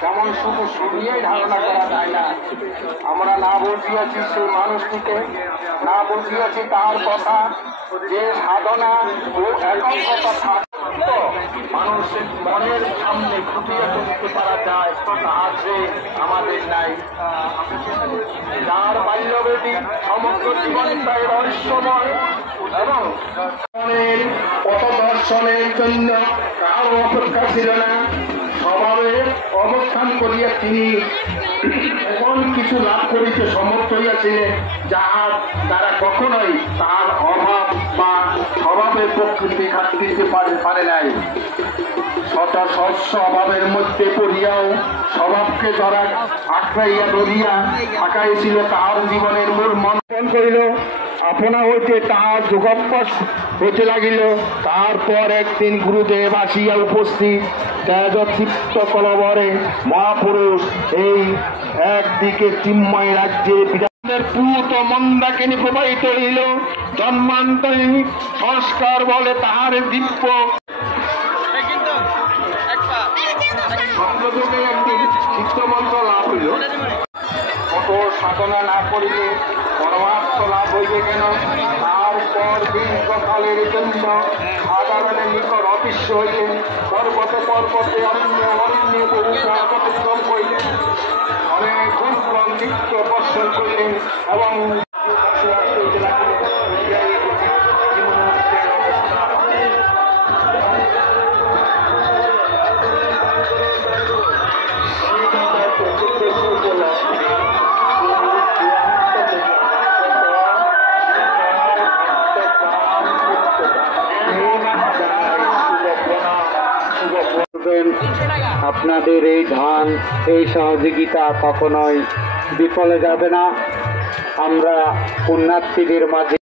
তেমন শুধু শুনিয়েই ধারণা করা যায় না। আমরা না বুঝিয়াছি সেই মানুষটিকে, না বুঝিয়াছি তার কথা, যে সাধনা ও একাগ্রতা থাকতো মানুষের মনের সামনে ফুটিয়ে তুলতে পারা যায়, তার যে আমাদের নাই। যার বাল্যবেদী সমগ্র জীবনটাই রহস্যময় এবং পথদর্শনের জন্য কারো অপেক্ষা ছিল না। স্বভাবে অবস্থান করিয়া তিনি এমন কিছু লাভ করিতে সমর্থ হইয়াছিলেন যাহার দ্বারা কখনোই তার অভাব বা স্বভাবের প্রকৃতি দিতে পারে নাই। শত শস্য অভাবের মধ্যে পড়িয়াও স্বভাবকে ধরা আঁকড়াইয়া ধরিয়া থাকাইছিল তাহার জীবনের মূল মন্থন করিল। আপনা হইতে তাহার যোগাভ্যাস হইতে লাগিল। তারপর একদিন গুরুদেব আসিয়া উপস্থিত, তেজদীপ্ত কলবরে মহাপুরুষ এই একদিকে চিন্ময় রাজ্যে বিরাটের পুত মন্দাকিনী প্রবাহিত হইল। জন্মান্তরী সংস্কার বলে তাহার দিব্য স্বপ্নযোগে একদিন চিত্তমন্ত্র লাভ হইল। কত সাধনা না করিলে পরমার্থ লাভ হইবে কেন? তারপর দীর্ঘকালের জন্য সাধারণের নিকট অদৃশ্য হইলেন। পর্বতে পর্বতে অরণ্য অরণ্যে বহু অতিক্রম করিলেন। অনেক দুর্গম নৃত্য দর্শন করিলেন এবং আপনাদের এই ধান, এই সহযোগিতা কখনোই বিফলে যাবে না। আমরা পুণ্যার্থীদের মাঝে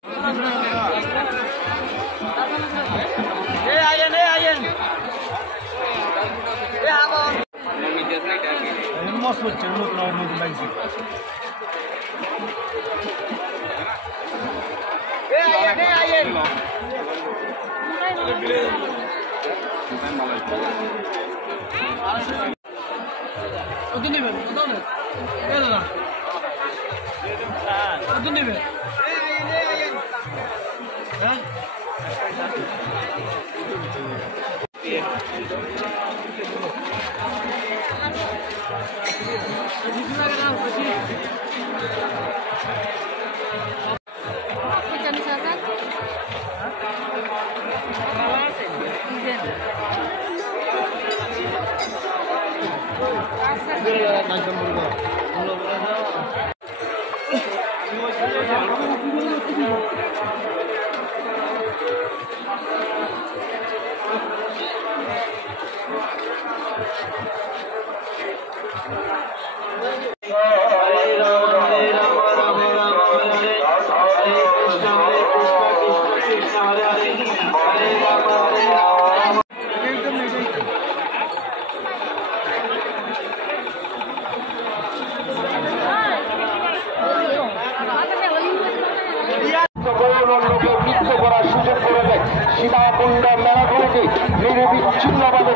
সীতাকুণ্ড মেলাগুলিতে নিরবিচ্ছিন্নভাবে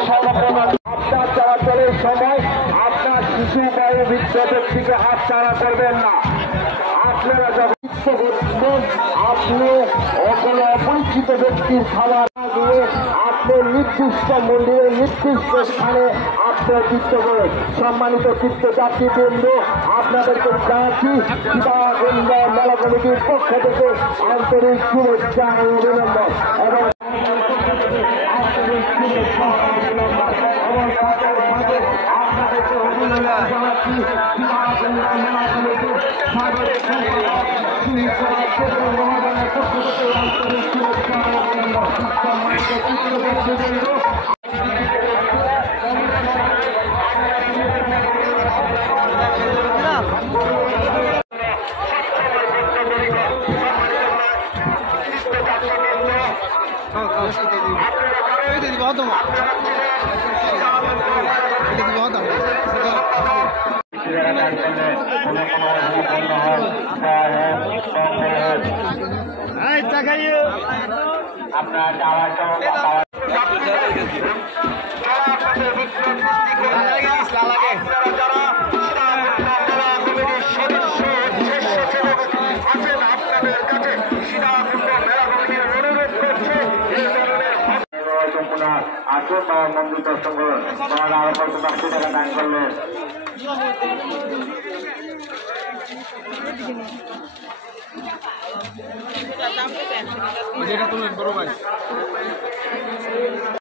আপনার চলাচলের সময় আপনার শিশু বায়ু বৃদ্ধ ব্যক্তিকে হাত ছাড়া করবেন না। আপনারা যখন আপনি কোনো অপরিচিত ব্যক্তির খাবার দিয়ে আপনি আপনি নির্দিষ্ট মন্দিরের নির্দিষ্ট স্থানে আপনার চিত্ত করে সম্মানিত তীর্থযাত্রীবৃন্দ আপনাদেরকে জানাচ্ছি সীতাকুণ্ড মেলা কমিটির পক্ষ থেকে আন্তরিক শুভেচ্ছা ও অভিনন্দন এবং আপনাদেরকে অভিনন্দন জানাচ্ছি সীতাকুণ্ড মেলা কমিটির সাবেক মহাজনের পক্ষ থেকে আন্তরিক শুভেচ্ছা ও অভিনন্দন সম্মানিত তীর্থযাত্রীবৃন্দ আপনার যাওয়ার আসুন বাবার মন্দির দর্শন করুন বাবার আরো 50 টাকা দান করলেন যেটা তুলেন বড় ভাই